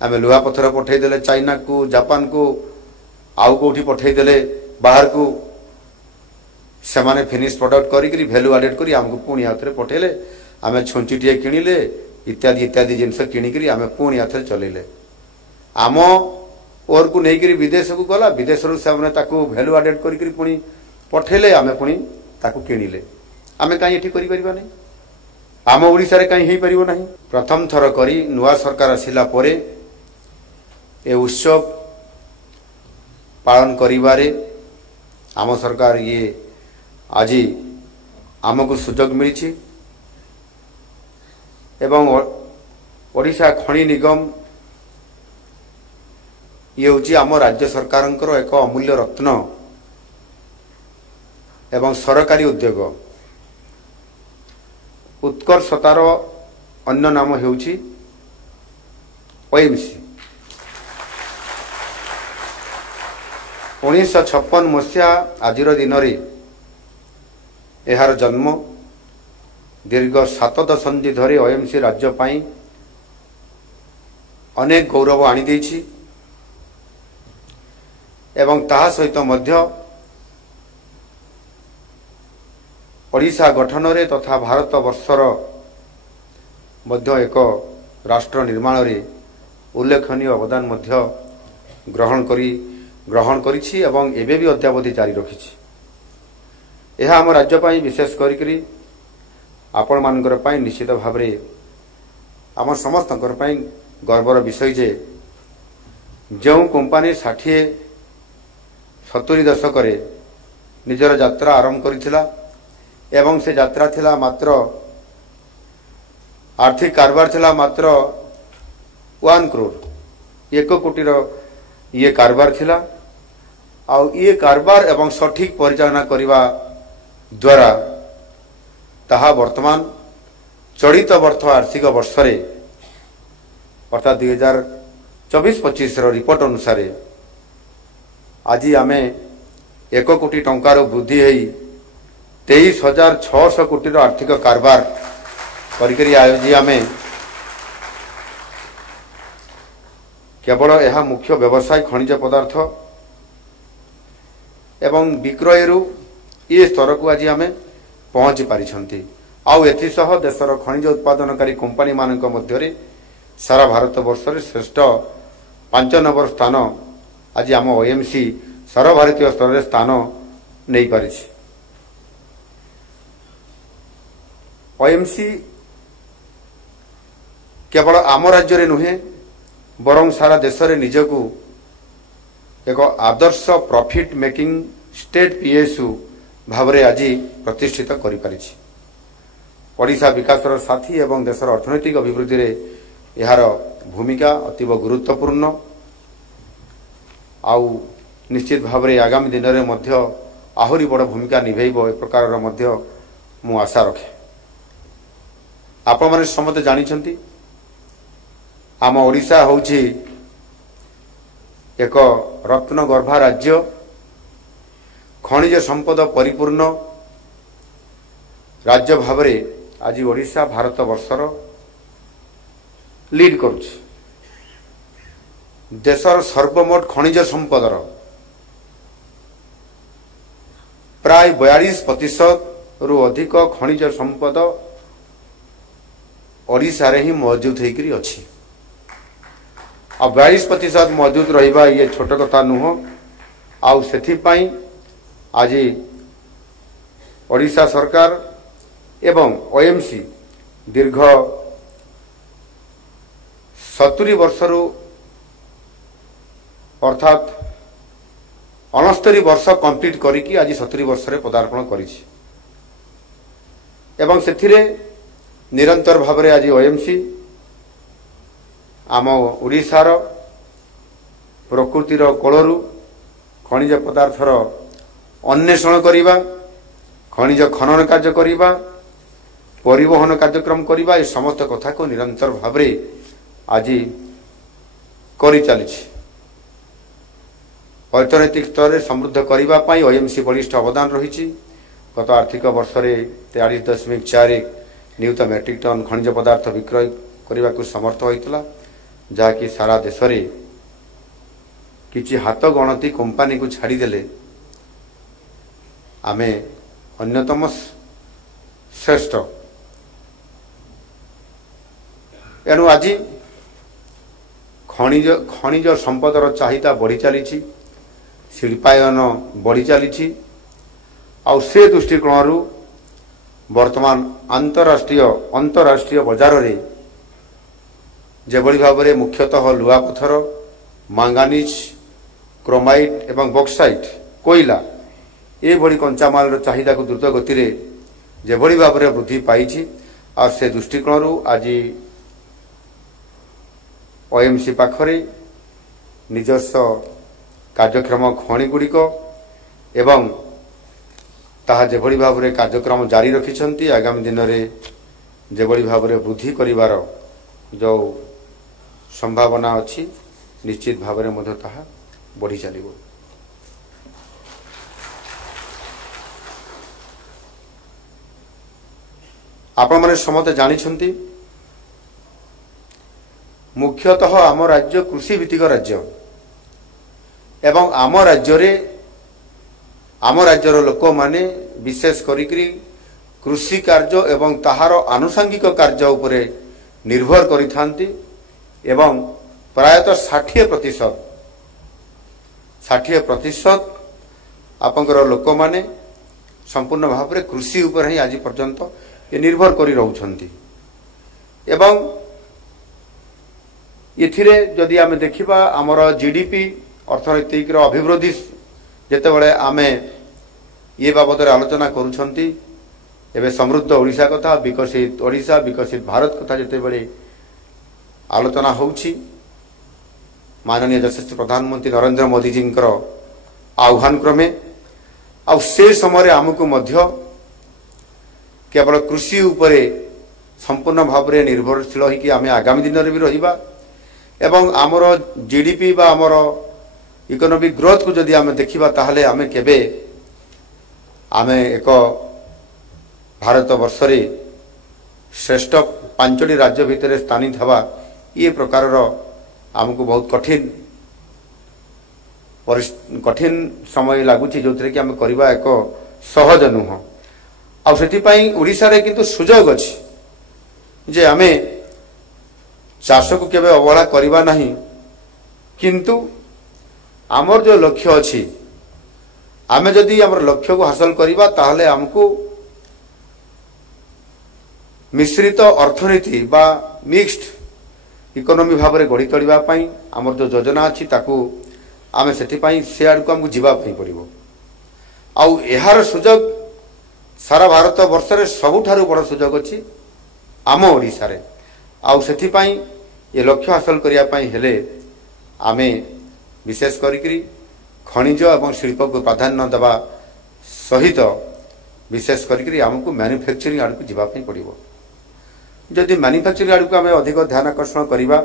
आम लुहा पथर पठेदेले चाइना को जापान को आउ कौटी पठेदेले बाहर को से माने फिनिश प्रोडक्ट करी वैल्यू एडेड करी आमको पुणी आउथरे पठेले आम छुंचीटे किणिले इत्यादि इत्यादि जिनस किणिकी आम पुणी आउथरे चलेले आम ओर को नहीं विदेश को गला विदेश से वैल्यू एडेड करी पुणी पठेले आम पुणी ताकू किणिले आम कहीं ये करें आम ओडिशा रे कहीं हो पार ना प्रथम थर करी नुआ सरकार आसिला परे ए उत्सव पालन करिबारे आम सरकार ये आज आमको सुजोग मिली एवं ओडिशा खनि निगम ये हूँ आम राज्य सरकार एक अमूल्य रत्न एवं सरकारी उद्योग उत्कर्षतार अन्य नाम हेउछि ओएमसी 1956 मसीहा आज दिन यार जन्म दीर्घ 7 दशंधि धरी ओएमसी राज्य पाई अनेक गौरव आनी देछि एवं ताहा सहित मध्य ओडिशा गठन रे तथा भारत वर्षर मध्य एक राष्ट्र निर्माण रे उल्लेखनीय अवदान मध्य ग्रहण करिछि एवं एबे भी अद्यावधि जारी रखिछि यह आम राज्य पाई विशेष करी आपण मानकर पाई निश्चित भाव रे आम समस्त पाई गर्वर विषय जे जो कंपनी 60-70 दशक निजर यात्रा आरंभ करिथिला एवं से यात्रा थिला मात्र आर्थिक कारबार थिला मात्र 1 करोड़ 1 कोटी ये कारबार थिला आउ ये कारबार एवं सठिक परिचालना करिवा द्वारा ताहा वर्तमान चलित वर्ष आर्थिक वर्ष रे अर्थात 2024-25 रिपोर्ट अनुसार आज आमे 1 कोटी टंकार वृद्धि होई 23,600 कोटी आर्थिक कारबार करी आज आमे केवल यह मुख्य व्यवसाय खनिज पदार्थ एवं विक्रय ये स्तर को आज आमे पहुंची पारिछंती आउ एथिसह देशर खनिज उत्पादनकारी कंपनी मानक मध्यरे सारा भारत वर्ष रे श्रेष्ठ 5 नंबर स्थान आज आम ओएमसी सर्वभारतीय स्तर रे स्थान नहीं पारिछि ओएमसी केवल आम राज्य रे नुहे बरं सारा देश रे निजकू एक आदर्श प्रॉफिट मेकिंग स्टेट पीएसयू भाव रे आज प्रतिष्ठित करि पारिछि ओडिशा विकासर साथी एवं देशर अर्थनैतिक अभिवृद्धि रे यार भूमिका अतीव गुरुत्वपूर्ण आउ निश्चित भाव रे आगामी दिन रे मध्य आहुरी बड़ भूमिका निभैबो ए प्रकार मध्य मु आशा रखे आपण माने समते जानिछंती आम ओडिशा होछि एक रत्न गर्भा राज्य खनिज संपद परिपूर्ण राज्य भाव रे आज ओडिशा भारत वर्षर लीड करुछि देशर सर्वमोट खनिज संपदर प्राय 42% रु अधिक खनिज संपद ओडिशा रे ही मौजूद होइकरी अछि आ 42% मौजूद रहिबा ये छोट कथा नुह आउ सेथि पई आज ओडिशा सरकार एवं ओएमसी दीर्घ 70 वर्षरु अर्थात 69 वर्ष कंप्लीट करिकी आज 70 वर्ष रे पदार्पण करिछि एवं सेथिरे निरंतर भाव रे आज ओएमसी आम ओडिशार प्रकृतिर कोलरु खनिज पदार्थर अन्वेषण करिबा खनिज खनन कार्य करिबा परिवहन कार्यक्रम करिबा ए समस्त कथा को निरंतर भाव रे आज करि चलिछि अर्थनैतिक स्तर में समृद्ध करबा पई ओएमसी बलिष्ठ अवदान रही गत आर्थिक वर्ष रे 43.4 नियुत मेट्रिक टन खनिज पदार्थ विक्रय करने को समर्थ होता जहाँकि सारा देश रे किछि हाथ गणती कंपनी को छाड़ीदेले आमे अन्यतम श्रेष्ठ। एणु आज खनिज संपदर चाहिदा बढ़ी चली, शिल्पायन बढ़ी चली, से दृष्टिकोण वर्तमान अंतरराष्ट्रीय बजार रे जेभली भाव में मुख्यतः लुहापथर, मांगानीज, क्रोमाइट एवं बक्साइट, कोयला ये कंचामाल चाहिदा को द्रुत गति रे जेभली भाव में वृद्धि पाई से दृष्टिकोण आज ओएमसी पाखरे निजस्व कार्यक्रम खनि गुड़िक एवं ताहा जेभली भाव में कार्यक्रम जारी रखिछंती आगामी दिन में जेभली भाव में वृद्धि करिवार जो संभावना अच्छी निश्चित भाव में मध्य ताहा बढ़ी चलिबो। आपण माने समते जानिछंती मुख्यतः आम राज्य कृषि भित्तिक राज्य एवं आम राज्यर लोक माने विशेष करिकरी कृषि कार्य एवं ताहार आनुषंगिक कार्य उपरे निर्भर करिथांती एवं प्रायतः 60% आपंकर लोक माने संपूर्ण भाव में कृषि उपर ही आज पर्यंत ये निर्भर करी रहउछंती। एवं इथिरे जदि आमे देखिबा हमर जीडीपी अर्थनैतिक अभिवृद्धि जेतेबेले आमे ये बाबद आलोचना करूछंती एबे समृद्ध ओडिशा कथा, विकसित ओडिशा, विकसित भारत कथा जेतेबेले आलोचना होउछि माननीय यशस्वी प्रधानमंत्री नरेंद्र मोदी जी आह्वान क्रमे आ से समय आमको मध्य केवल कृषि उपरे संपूर्ण भाव में निर्भरशील होइकि आमे आगामी दिन में भी रहिबा एवं आमर जीडीपी बा आमर इकोनॉमिक ग्रोथ को जदि आमे देखिबा ताहले आमे केबे आमे एक भारत वर्ष रे श्रेष्ठ 5टी राज्य भितर स्थानित हवा ये प्रकार आमको बहुत कठिन समय लगुच जो कि आम करवा एक सहज नुह आई ओडिशा रे किंतु सुजोग अच्छी जे आमे चाष को केबे अवहेला करवा नहीं किंतु आमर जो लक्ष्य अच्छी आमे जदि आमर लक्ष्य को हासिल करवा ताहले हमको मिश्रित अर्थनीति बा मिक्स्ड इकोनॉमी भाव में गढ़ी तोड़ा आमर जो योजना अच्छी ताकू आमे सेठिपाई से आड़ को हमको जीवाई पड़ो आउ यार सुजोग सारा भारत वर्ष रे सबुठारु बड़ सुजोग अच्छी आम ओडिशा रे आउ सेठिपाई ये लक्ष्य हासिल करिया पाई हेले आमे विशेष करिकरी खनिज एवं शिल्प को प्राधान्य देवा सहित विशेष करिकरी हमको मैन्युफैक्चरिंग आड़ को जीवाई पड़ो जदि मैन्युफैक्चरिंग आड़ को आमे अधिक ध्यान आकर्षण करिबा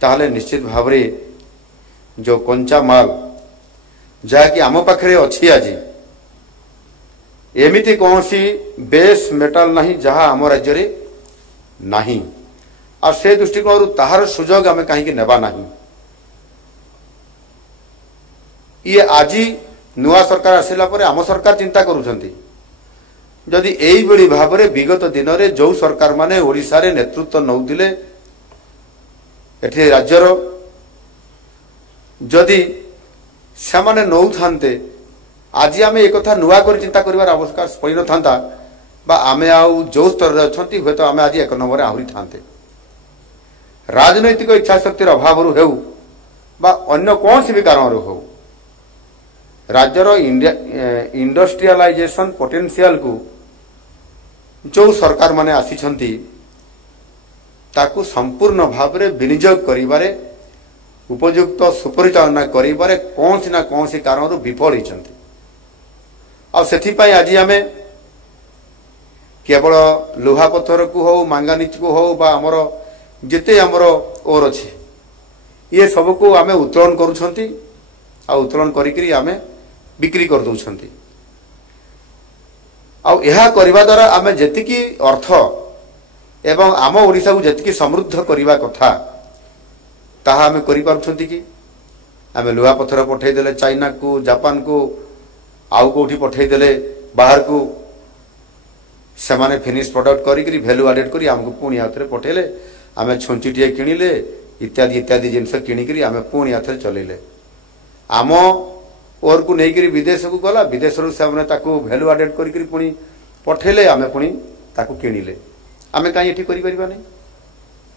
ताहले निश्चित भाव में जो कंचा माल जहाँकि आम पाखे अच्छी आज एमिति कौन सी बेस मेटाल नहीं जहाँ आम राज्य रे नहीं आ से दृष्टिकोण ताहार सुजोग आमे कहीं नेबा नहीं ये आज नुआ सरकार आसिला परे आम सरकार चिंता करुछंती जदि एई बड़ी भाव में विगत दिन में जो सरकार माने ओडिशा रे नेतृत्व नौथिले एठी राज्यर जदि से माने नौ थांते आज आमे एक कथा नुआ कर चिंता करिवार आवश्यकता पड़ी न थांता बा आमे आउ जो स्तर रे अछंती होय तो आमे आज एक नंबर आहुरी थांते राजनैतिक इच्छा शक्तिर अभाव रु हेउ बा अन्य कौन सी भी कारण रु हो राज्यर इंडस्ट्रियलाइजेशन पोटेंशियल को जो सरकार माने आसीछंती ताकू संपूर्ण भाव में विनियोग करिबारे उपयुक्त सुपरिचालना करिबारे कौन सी ना कौन सी कारण विफल होइछंती आ सेथिपाई आज आमे केवल लुहा पत्थर को हो मांगानीज को हो बा हमर जेते हमर ओर अछि ये सब को आमे उत्तोलन करूछंती आ उत्तोलन करिकरी आमे बिक्री कर दउछंती आ यह करबा द्वारा आमे जेतिकी अर्थ एवं आम ओडिशा को जेतिकी समृद्ध करबा कथा ताहा आमे करि पारुछंती कि आमे लुहा पत्थर पठेई देले चाइना को जापान को आउ कोठी पठेई देले बाहर को से माने फिनिश प्रोडक्ट करी वैल्यू एडेड करी हमको पुणी आउथरे पठेले आमे छुंचीटिए किनिले इत्यादि इत्यादि जिनस किनिकरी आमे पुणी आउथरे चलेले आम ओर को नहीं करी विदेश को गला विदेश रु से माने ताको वैल्यू एडेड करी पुणी पठेले आमे पुणी ताको किनिले आमे काई एठी करि परिबा नै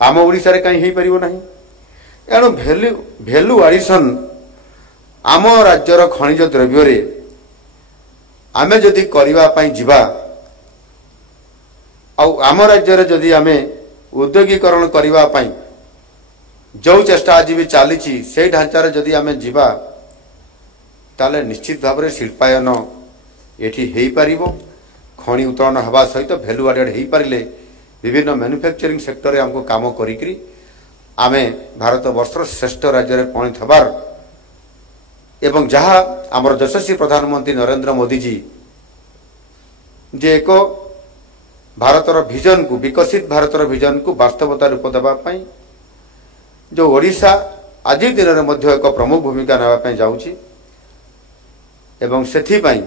आम ओडिसा रे काई हेई परिबो नाही एणु वैल्यू एडिशन आम राज्यर खनिज द्रव्य रे आमे जदि करिबा पई जिबा आम राज्य जदि आमे उद्योगीकरण करिबा पई जो चेष्टा आज भी चली से ढांचार जदि आमे जिबा ताले निश्चित भाव में शिल्पायन एठी हेई परिबो खनि उत्तोलन हवा सहित वैल्यू एडेड हेई पारिले विभिन्न मैन्युफैक्चरिंग सेक्टर रे हमको काम करिकरी आमे भारत वर्षर श्रेष्ठ राज्य रे पणित हबार एवं जहा हमर यशस्वी प्रधानमंत्री नरेंद्र मोदी जी जे एक भारतर विजन को विकसित भारतर विजन को वास्तवता रूप देबा पई जो ओडिशा आज दिन में मध्य एक प्रमुख भूमिका नापी जाऊँगी एवं सेथि पई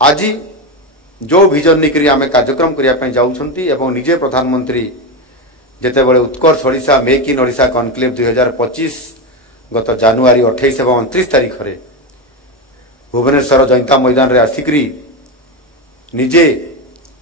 आज जो विजन निकरी आमे कार्यक्रम करने जाऊँगी एवं निजे प्रधानमंत्री जेते बड़े Utkarsh Odisha make in Odisha conclave 2025 गत जानुआरी 28 एवं 29 तारीख रे भुवनेश्वर जयंता मैदान रे आसिकरी निजे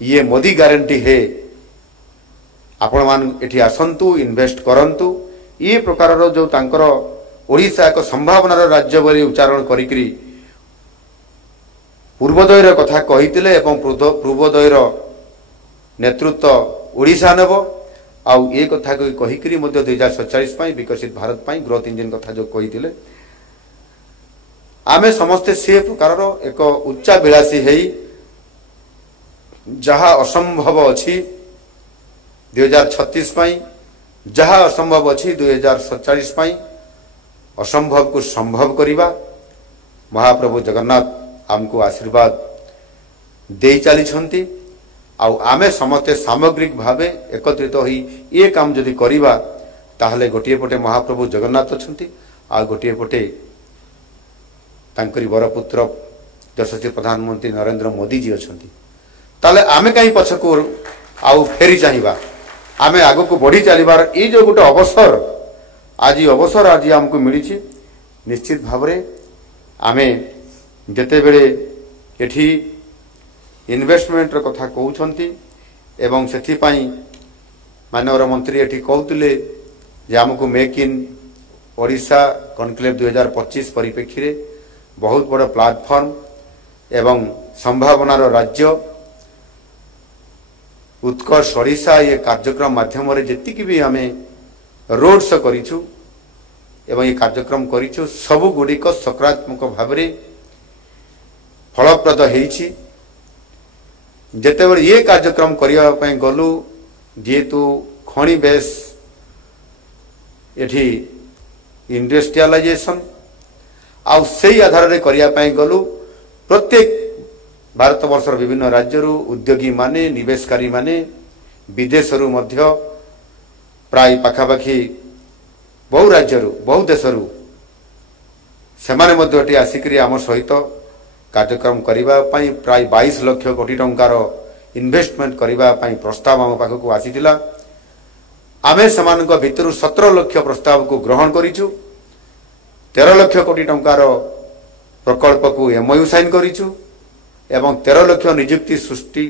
ये मोदी गारंटी है आपण मान एठी आसंतु इन्वेस्ट करंतु ये प्रकार रो जो तांकर ओडिशा एक संभावनार राज्य बोली उच्चारण करिकरी पूर्वोदयर कथा कहितिले एवं पूर्वोदयर नेतृत्व ओडिशा नेब आउ ये कथा को कहिकरी मध्य 2047 पई विकसित भारत पई ग्रोथ इंजन कथा जो कहितिले आमे समस्ते से प्रकार रो एक उच्चाभिलाषी हेई जहा असंभव अच्छी 2036 पाई जहा असंभव अच्छी 2047 पाई असंभव को संभव करिबा महाप्रभु जगन्नाथ हमको आशीर्वाद दे चली छंती आउ आमे समस्ते सामग्रिक भावे एकत्रित होई ये काम जदि करिबा ताहले गोटिए पटे महाप्रभु जगन्नाथ अछंती आ गोटिए पटे तांकरी बरपुत्र यशस्वी प्रधानमंत्री नरेंद्र मोदी जी अछंती ताले आमे कहीं पछको आउ फेरी चाहिबा आमे आगो को बढ़ी चलिबार ए जो गोटे अवसर आज हमको मिली निश्चित भाव रे आमे जेते बेले एठी इन्वेस्टमेंट रो कथा कहउछंती एवं सेथि पई माननीय मंत्री एठी कहउतले जे हमको मेक इन ओडिशा कनक्लेव 2025 परिप्रेक्षी रे बहुत बड़ प्लेटफॉर्म एवं संभावनार राज्य उत्कर्ष ओडिशा ये कार्यक्रम माध्यम जी भी आम रोड शो करिछु एवं ये कार्यक्रम करिछु सबु गुड़िक सकारात्मक भाव में फलप्रद होइछि जेतेबेले ये कार्यक्रम करिया पई गलु जेतु खणी बेस एठी इंडस्ट्रियलाइजेशन आउ सेही आधार रे करिया पई गलु प्रत्येक भारत वर्षर विभिन्न राज्यरू उद्योगी माने निवेशकारी माने विदेशरू मध्य प्राय पाखापाखि बहु राज्यरू बहु देशरू सेमाने मध्य एठी आसिकरी आम सहित कार्यक्रम करिबा पई प्राय 22 लाख कोटी टंकार इन्वेस्टमेंट करिबा पई प्रस्ताव आम पाखकु आसीतिला आमे समानक भितरु 17 लाख प्रस्ताव को ग्रहण करिछु 13 लाख कोटी टंकार प्रकल्प को एमओयू साइन करिछु एवं 13 लाख नियुक्ति सृष्टि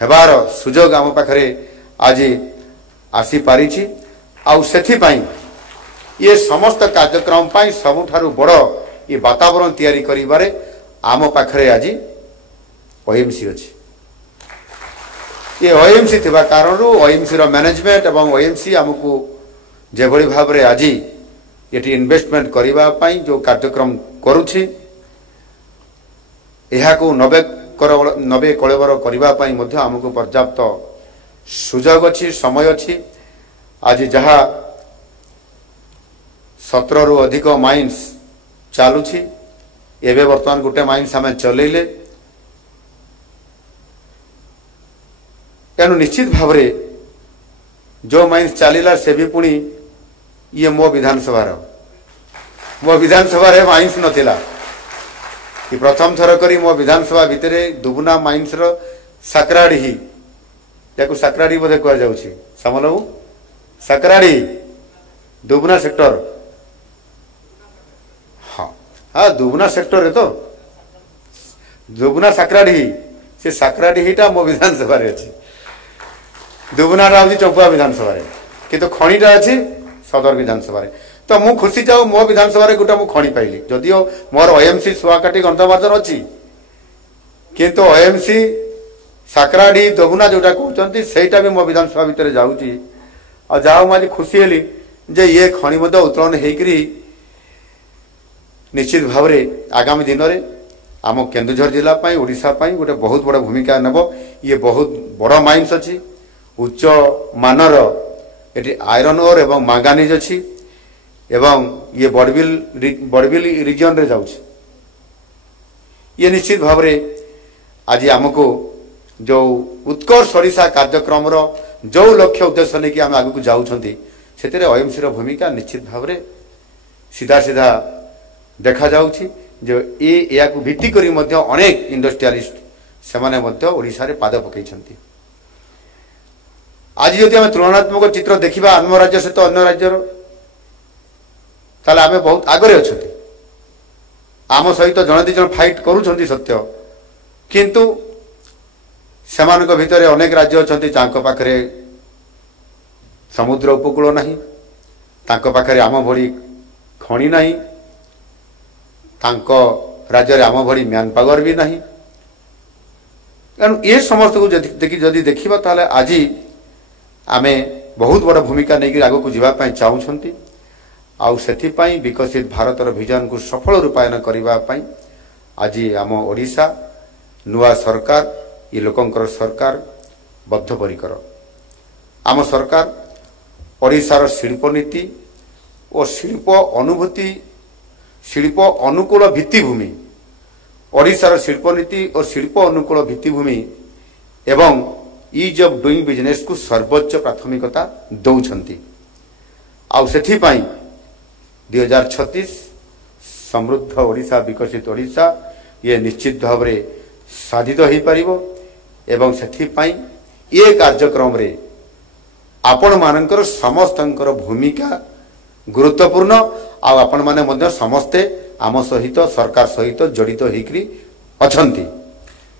हेबार सुजोग आम पाखरे आज आसी पारिछि आउ सेथि पई ये समस्त कार्यक्रम पई सबुठारु बड़ ये वातावरण तैयारी करिबारे आम पाखरे आज ओएमसी अछि ये ओएमसी थिबा कारणरू ओएमसी रो मैनेजमेंट एवं ओएमसी हमकु जे भली भाव रे आज एटी इन्वेस्टमेंट करिबा पई जो कार्यक्रम करूछि एहा को 90 कलेवर करिबा पई मध्ये हमकु पर्याप्त सुजोग अछि समय अछि आज जहा 17 रु अधिक माइन्स चालुछि एबे वर्तमान गोटे माइन्स आमे चलेले एनु निश्चित भाव रे जो माइन्स चलिला से भी पुणी ये मो विधानसभा माइंस नथिला कि प्रथम थर करी मो विधानसभा भितर दुबुना माइंस रो साकराड़ी याकू साकराड़ी बोधे कह जाउछि सामल बाबू साकराड़ी दुबुना सेक्टर हाँ हाँ दुबुना सेक्टर है तो दुबुना साकराड़ी से साकराड़ीटा मो विधानसभा अच्छी दुबुनाटा हूँ चंपुआ विधानसभा किंतु खणीटा अच्छी सदर विधानसभा तो मु खुशी जाऊ मो विधानसभा गोटे मु खणी पाइली जदिओ मोर ओएमसी सुआकाटी गंधमार्जन अच्छी किंतु ओएमसी साकराड़ी दुबुना जोटा कहते सहीटा भी मो विधानसभा भितर जाऊँगी आ जाऊ मुझे खुशी हेली जे ये खणी उत्तोलन होकरी निश्चित भाव आगामी दिन में आम केन्दुझर जिला ओडिशा गोटे बहुत बड़ भूमिका नेब ये बहुत बड़ माइंस अच्छी उच्च मानर ये आयरन ओर एवं मांगानीज अच्छी एवं ये बड़बिल रिजन रे जाउछि ये निश्चित भाव आज आमको जो उत्कर्ष ओडिशा कार्यक्रम जो लक्ष्य उद्देश्य नहीं कि आम आगू जाऊँगी से ओएमसी भूमिका निश्चित भाव सीधा सीधा देखा जाउछि जो या भित्ति करी अनेक इंडस्ट्रियलिस्ट से ओडिशा रे पाद पकईछंती आज जदि आम तुलनात्मक चित्र देखा आम राज्य सहित अन्य राज्यर ताले आम बहुत आगरे अच्छा आम सहित जन दी जन फाइट करूछंती सत्य किंतु सेमानक भितर अनेक राज्य अच्छी पाखरे समुद्र उपकूल नहीं पाखरे आम भली खणी नहीं राज्य आम भली मैन पावर भी नहीं तेणु ये समस्त को जदि देखा ताले आज आम बहुत बड़ भूमिका नहीं आग को जावाई चाहूँगी आउ से विकसित भारतर विजन को सफल रूपायन करने आज आम ओडिशा नुआ सरकार ये लोकंकर सरकार बद्धपरिकर आम सरकार ओडिशार शिल्प नीति और शिल्प अनुभूति शिल्प अनुकूल भित्तिभूमि ओडिशार शिल्प नीति और शिल्प अनुकूल भित्तिभूमि एवं इज ऑफ डूइंग बिजनेस को सर्वोच्च प्राथमिकता दौरान आउ से 2036 समृद्ध ओडिशा विकसित ओडिशा ये निश्चित भाव में साधित हो पारिबो एवं से ये कार्यक्रम रे आपण मानकर समस्तंकर भूमिका गुरुत्वपूर्ण आपण माने समस्ते आम सहित सरकार सहित जड़ित होकरी अछंती।